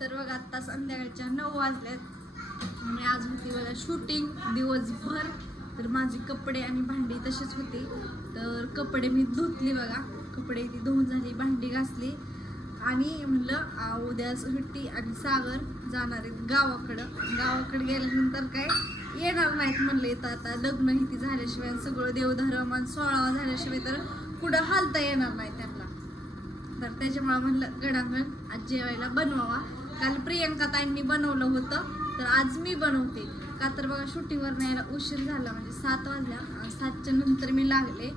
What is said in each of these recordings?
तर बघा आत्ता संध्याकाळच्या नऊ वाजल्यात आणि आज होती बघा शूटिंग दिवसभर. तर माझी कपडे आणि भांडी तशीच होती. तर कपडे मी धुतली बघा. कपडे ती धुवून झाली भांडी घासली. आणि म्हणलं उद्या सुट्टी आणि सागर जाणार आहेत गावाकडं. गावाकडे गेल्यानंतर काय येणार नाहीत म्हणलं इथं आता. लग्न हिती झाल्याशिवाय सगळं देवधर्म आणि सोळावा झाल्याशिवाय तर कुठं हालता येणार नाही त्यांना. तर त्याच्यामुळे म्हणलं गडांगण आज जेवायला बनवावा. काल प्रियंका ताईंनी बनवलं होतं तर आज मी बनवते. का तर बघा शूटिंगवर न्यायला उशीर झाला म्हणजे सात वाजल्या. सातच्या नंतर मी लागले.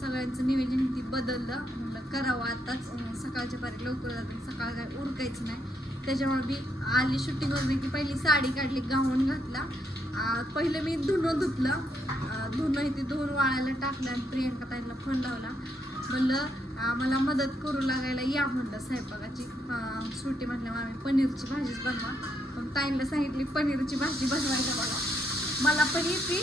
सगळ्यांचं नियोजन ती बदललं. म्हणलं करावं आताच. सकाळच्या पारी लवकर जातात सकाळ काय उरकायचं नाही. त्याच्यामुळे मी आली शूटिंगवर की पहिली साडी काढली गाऊन घातला. पहिलं मी धुणं धुतलं. धुणं इथे धुवून वाळायला टाकलं आणि प्रियंका ताईंना फोन लावला. म्हणलं आम्हाला मदत करू लागायला या म्हणलं स्वयंपाकाची. सुट्टी म्हटल्यामुळे आम्ही पनीरची भाजीच बनवा. पण ताईंना सांगितली पनीरची भाजी बनवायला मला मला पण येते.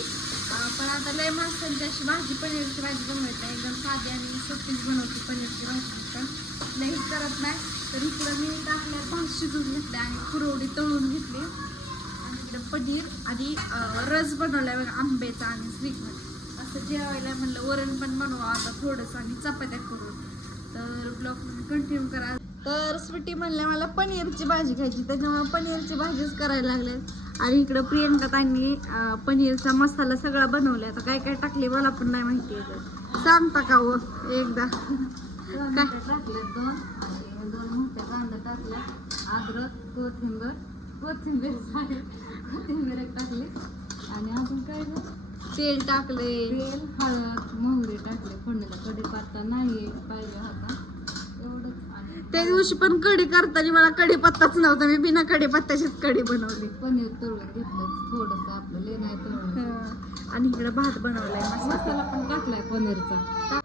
पण आता लय माणसांची अशी भाजी पनीरची भाजी बनवायची नाही. एकदम साधी आणि सोपीच बनवते पनीरची भाजी पण. लई करत नाही. तर इकडं मी टाकल्या भात शिजून घेतल्या आणि कुरवडी तळून घेतली. आणि इकडं पनीर आणि रस बनवलाय बघा आंब्याचा आणि श्रीखंड असं जेवायला म्हणलं वरण पण बनवा आता थोडंसं आणि चपात्या करून. तर ब्लॉग कंटिन्यू करा. तर स्वीटी म्हणल्या मला पनीरची भाजी खायची. त्याच्यामुळे पनीरची भाजीच करायला लागले. आणि इकडं प्रियंका ताईंनी पनीरचा मसाला सगळा बनवलाय आता काय काय टाकले मला पण नाही माहिती आहे. सांगता का हो एकदा? कांदा टाकले दोन आणि दोन मोठे कांदा टाकल्या अद्रक कोथिंबीर कोथिंबीर कोथिंबीर टाकली. आणि अजून काय? तेल टाकले. तेल हळद मोहरी टाकले फोडणीला. कढीपत्ता नाही पाहिजे होता एवढंच आणि त्या दिवशी पण कढी करताना मला कढीपत्ताच नव्हता मी बिना कढीपत्त्याचीच कढी बनवली. पनीर तळून घेतलं थोडंसं आपलं लेणार तळून. हं. आणि इकडे भात बनवलाय मस्त. मसाला पण टाकलाय पनीरचा.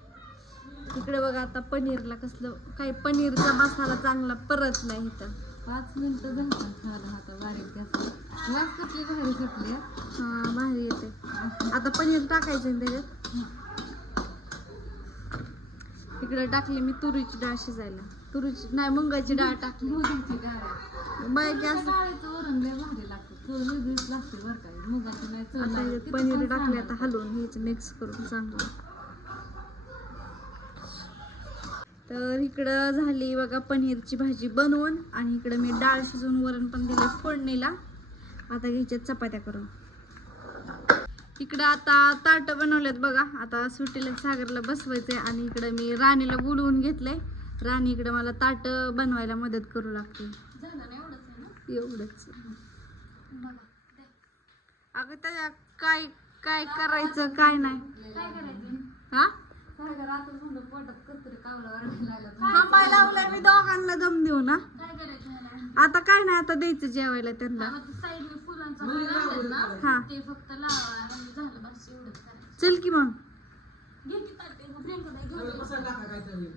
इकडे बघा आता पनीरला कसलं काही पनीरचा मसाला चांगला परतला इथं. पाच मिनिटं झालं झालं आता बारीक गॅस. वास कसली भारी सुटली हं. भारी येते. आता पनीर टाकायचं ना त्याच्यात? इकडे टाकली मी तुरीची डाळ शिजायला. तुरीची नाही मुंगाची डाळ टाकली. मुगाची डाळ असं वरण लय भारी लागतं. लागते बरं मुगाची नाही पनीर टाकले आता हलवून घ्यायचं मिक्स करून चांगलं. तर इकडं झाली बघा पनीरची भाजी बनवून आणि इकडं मी डाळ शिजवून वरण पण दिले फोडणीला. आता घ्यायच्या चपात्या करून. इकडं आता ताट बनवलेत बघा. आता सुट्टीला सागरला बसवायचंय आणि इकडं मी राणीला बोलवून घेतलंय. राणी इकडं मला ताट बनवायला मदत करू लागते. एवढंच. अगं त्याच्या काय काय करायचं काय नाही. काय करायचं? हा? थांबायला लावलंय मी दोघांना दम देऊ ना? आता काय नाही आता द्यायचं जेवायला त्यांना. मग ते साईडने फुलांचं फुल आणलं ना हा. ते फक्त लावा आणि झालं बस एवढंच करायचं चल की मग. घे की ताटे, प्रियंका ताई, घेऊन ये.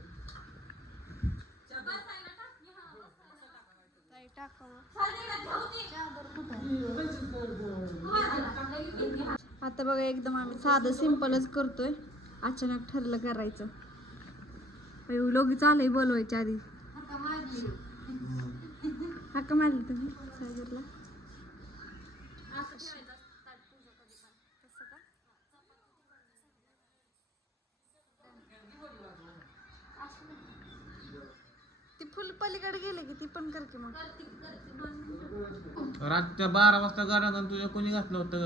आता बघा एकदम आम्ही साधं सिंपलच करतोय. अचानक ठरलं करायचं. लोक चालय बोलवायच्या आधी. आता माझी. हक्का मारली तुम्ही सागरला. पलीकडे गेले की ती पण कर की मग रातच्या बारा वाजता गाड्या तुझ्या कोणी घातलं होतं ग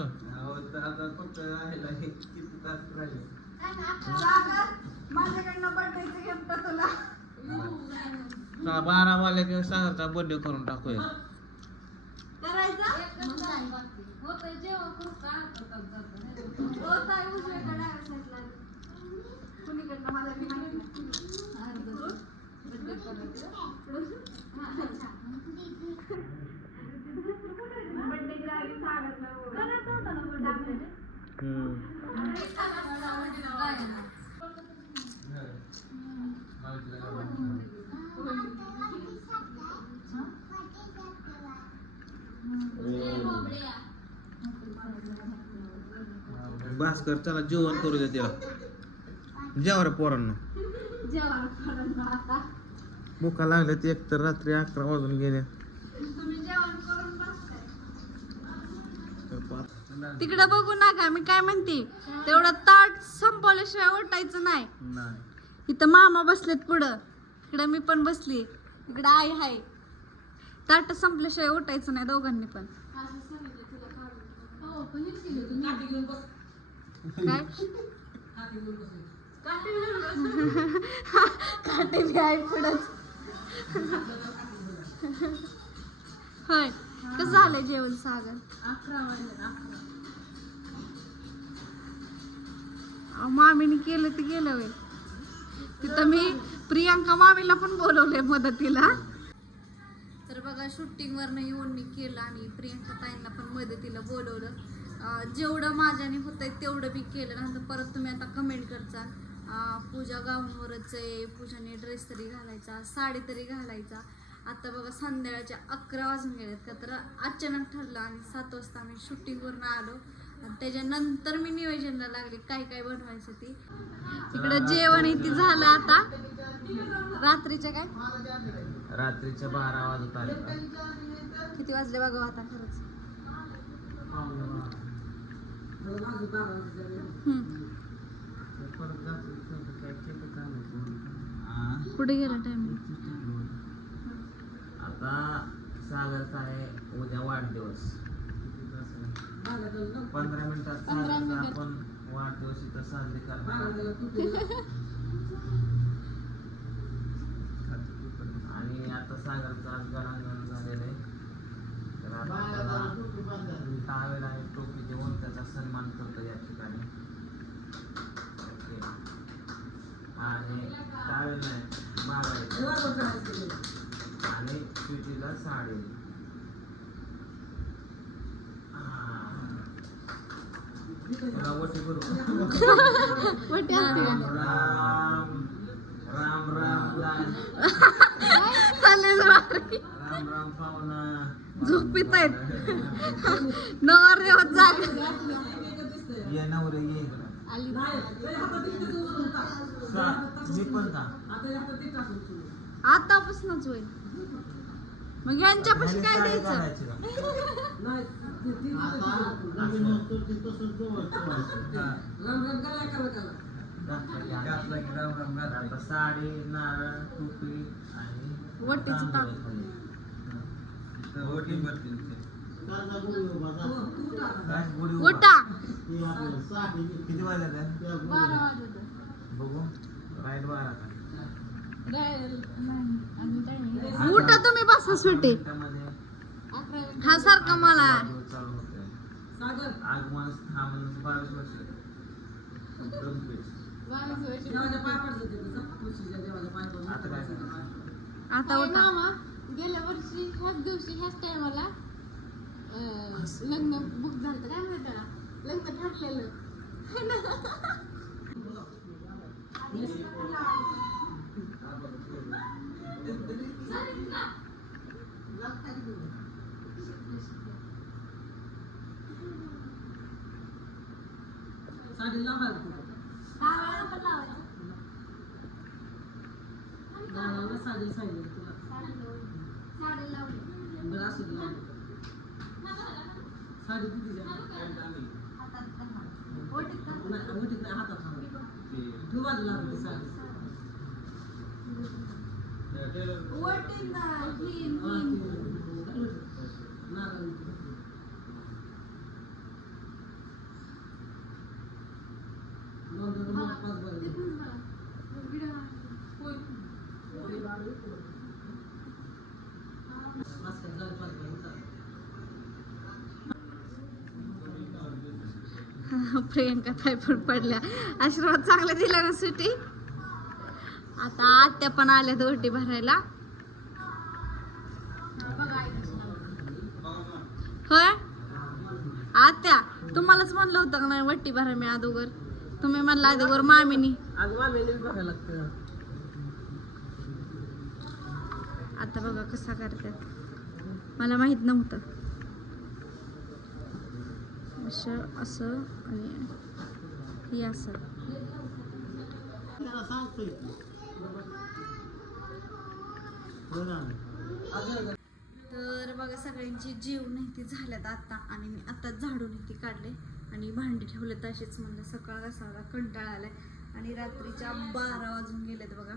माझ्याकडनं बर्थडेचं गिफ्ट तुला चला बारा वाजल्या की सागरचा बर्थडे करून टाकूया करायचा. हो ताई उजव्याकडे डाव्या साईडला कुणीकडनं मला बी माहिती नाही. अर्धं. बड्डे करायचं. बर्थडेच्या आधी सागरला बोलवलं. काय ना? भास्कर चला जेवण करू दे त्याला जेवा रे पोरांना जेवण करून आता मुका लागल्यात एक तर रात्री अकरा वाजून गेल्या. तिकडे बघू नका मी काय म्हणते तेवढं ताट संपवल्याशिवाय ओटायचं नाही. इथं मामा बसलेत पुढं. इकडं मी पण बसली. इकडं आई हाय. ताट संपल्याशिवाय उठायचं नाही दोघांनी पण. काय? काटे पुढंच. होय. कसं झालंय जेवण सागर? मामीने केलं ते गेलं वय तिथं मी प्रियांका मामीला पण बोलवलंय मदतीला. तर बघा शूटिंगवरनं येऊन मी केलं आणि प्रियांका ताईंना पण मदतीला बोलवलं. जेवढं माझ्याने होतंय तेवढं मी केलं. नंतर परत तुम्ही आता कमेंट करचा. पूजा गाऊनवरच आहे पूजाने ड्रेस तरी घालायचा साडी तरी घालायचा. आता बघा संध्याकाळच्या अकरा वाजून गेलेत का तर अचानक ठरलं आणि सात वाजता आम्ही शूटिंगवरनं आलो. आणि त्याच्यानंतर मी नियोजनला लागले काय काय बनवायचं ती. इकडं जेवण इथे झालं आता. रात्रीच्या काय? रात्रीच्या बारा वाजत आले? किती वाजले बघा आता खरंच. हम्म. कुठे गेला टाइम आता सागरचा आहे उद्या वाढदिवस. पंधरा मिनिटात सागरचा आपण वाढदिवस इथं साजरी करणार. आणि आता सागरचं आज गणांगण झालेलं आहे तर आता त्याला टावेल आणि टोपी देऊन त्याचा सन्मान करतो या ठिकाणी. आणि टावेल नाही मागायचं आणि स्वीटीला साडी राम राम राम झोपीत आहेत. नवर देवत जाग ये नवरे ये. आतापासूनच होईल. मग यांच्यापाशी काय द्यायचं? साडी नारळ टोपी आणि वटीचं ताट. उठा किती वाजत बघू. राईट बारा उठा तुम्ही बसा सुटे हा सारखा मला. आगमन बावीस वर्ष. आता उठा. गेल्या वर्षी ह्याच दिवशी ह्याच टायमाला लग्न बुक झालं काय माहिती त्याला लग्न ठरलेलं साडी किती ओटीत नाही प्रियंका ताई पण पडल्या. आशीर्वाद चांगला दिला ना सुटी? आता आत्या पण आल्या ओटी भरायला. होय? आत्या तुम्हालाच म्हणलं होतं का नाही वट्टी भरा मी अगोदर? तुम्ही म्हणला अगोदर मामीनी. आता बघा कसा करतात. मला माहीत नव्हतं. असं असं आणि हे असं. तर बघा सगळ्यांची जेवण ती झाल्यात आता. आणि मी आता झाडून ती काढले आणि भांडी ठेवले तशीच म्हणलं सकाळ कसाला कंटाळा आलाय. आणि रात्रीच्या बारा वाजून गेलेत बघा.